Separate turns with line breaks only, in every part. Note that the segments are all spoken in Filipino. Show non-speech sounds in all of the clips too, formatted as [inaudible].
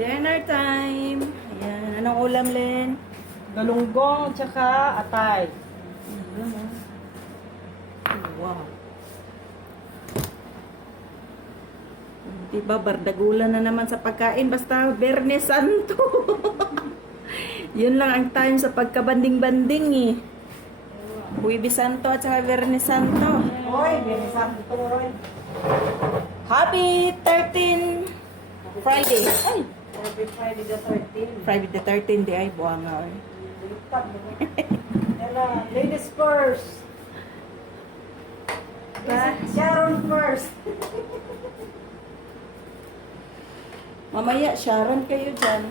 Dinner time. Ayan. Anong ulam, Len?
Galunggong tsaka atay.
Wow. Diba, bardagulan na naman sa pagkain. Basta Bernes Santo. [laughs] Yun lang ang time sa pagkabanding-banding eh. Huwibis Santo at saka Bernes Santo.
Hoy, ito, Roy.
Happy 13 Friday. Ay,
Friday the 13th.
Friday the 13 di ay oy.
Lipat mo. Ela, ladies first. Sharon first. [laughs]
Mamaya, Sharon kayo dyan.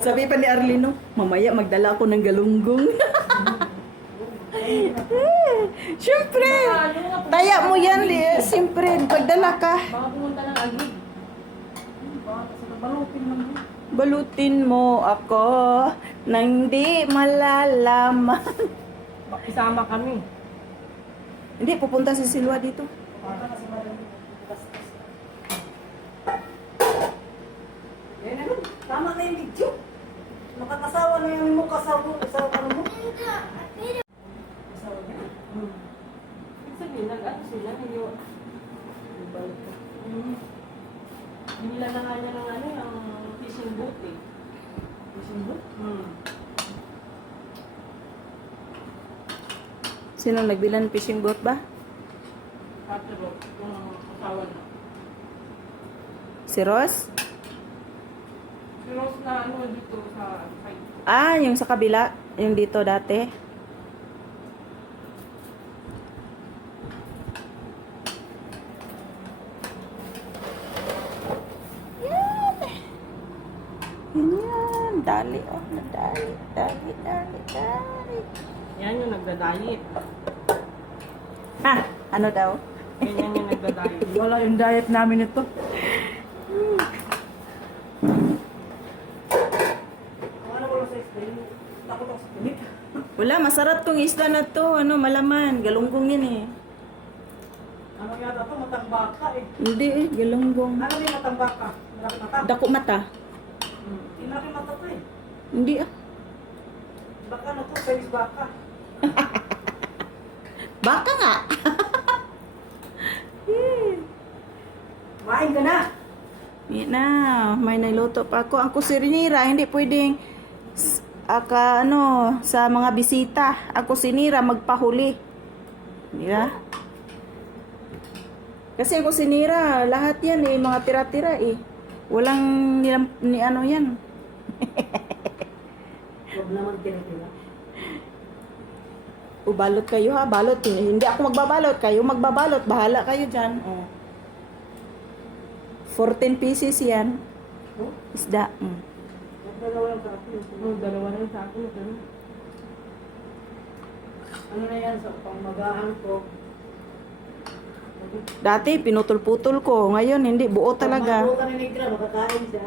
Sabi pa ni Arlino, mamaya magdala ako ng galunggong. [laughs] Siyempre, taya mo yan. Siyempre, pagdala ka.
Baka pumunta ng agig. Balutin mo.
Balutin mo ako nang di malalaman.
Isama kami.
Hindi, pupunta si Silwa dito.
Yan naman. Tama na yung video. Makakasawa na yung mukha sa sa ano mo. Asawa niya. Hmm. Ibig sabihin, nag-ano sila, hindi yun. Hmm. Binila na nga niya ng ano, yung fishing boat eh. Fishing boat? Hmm.
Sino nagbilan fishing boat ba?
After boat, yung asawa na.
Si Ross?
Si Rose na ano dito sa side.
Ah, yung sa kabila. Yung dito dati. Yan. Dali, oh. Dali, dali, dali, dali.
Yan yung nagda-diet.
Ha? Ano daw?
Ganyan yung nagda-diet. [laughs]
Wala yung diet namin ito. Wala, masarap tong isda na to. Ano, malaman. Galunggong yan eh.
Ano yata to? Matambaka eh.
Hindi eh, galunggong.
Ano yung matambaka? Malaki mata?
Dako mata.
Tinaki mata to eh.
Hindi ah.
Baka na to, Chinese baka. [laughs]
Baka nga. [laughs]
Kumain ka na!
Yan na, may niluto pa ako. Ang kusinira, hindi pwedeng aka ano sa mga bisita. Ako sinira magpahuli. Di ba? Kasi ako sinira, lahat yan eh, mga tira-tira eh. Walang ni, ni ano yan.
Huwag naman tira-tira.
O balot kayo ha, balot. Hindi ako magbabalot, kayo magbabalot. Bahala kayo dyan. Oh. 14 pieces yan.
Oh?
Isda. Mm.
Dalawa lang sa akin. Oh, dalawa lang sa akin. Ano? ano na yan sa pangmagahan ko?
Dati, pinutol-putol ko. Ngayon, hindi. Buo talaga.
Pag ka ni Negra, makakain siya.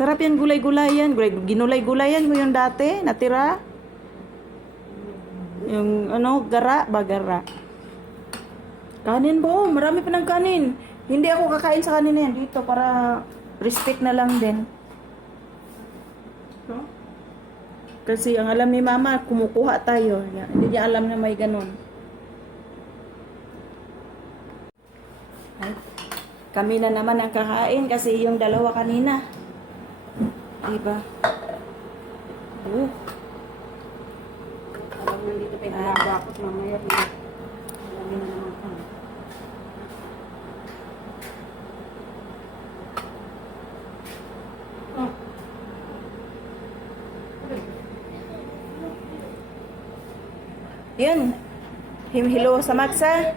Sarap yan, gulay-gulayan. Gulay, ginulay-gulayan ko yung dati, natira. Yung, ano, gara, bagara. Kanin ba? Marami pa ng kanin. Hindi ako kakain sa kanin yan dito para respect na lang din.
No?
Kasi ang alam ni mama, kumukuha tayo. Hindi niya alam na may ganun. Ay, kami na naman ang kakain kasi yung dalawa kanina. Diba? Oh,
Alam mo, dito pa yung bakot mamaya. Alam mo na naman. Oh.
yun. Himhilo sa maksa.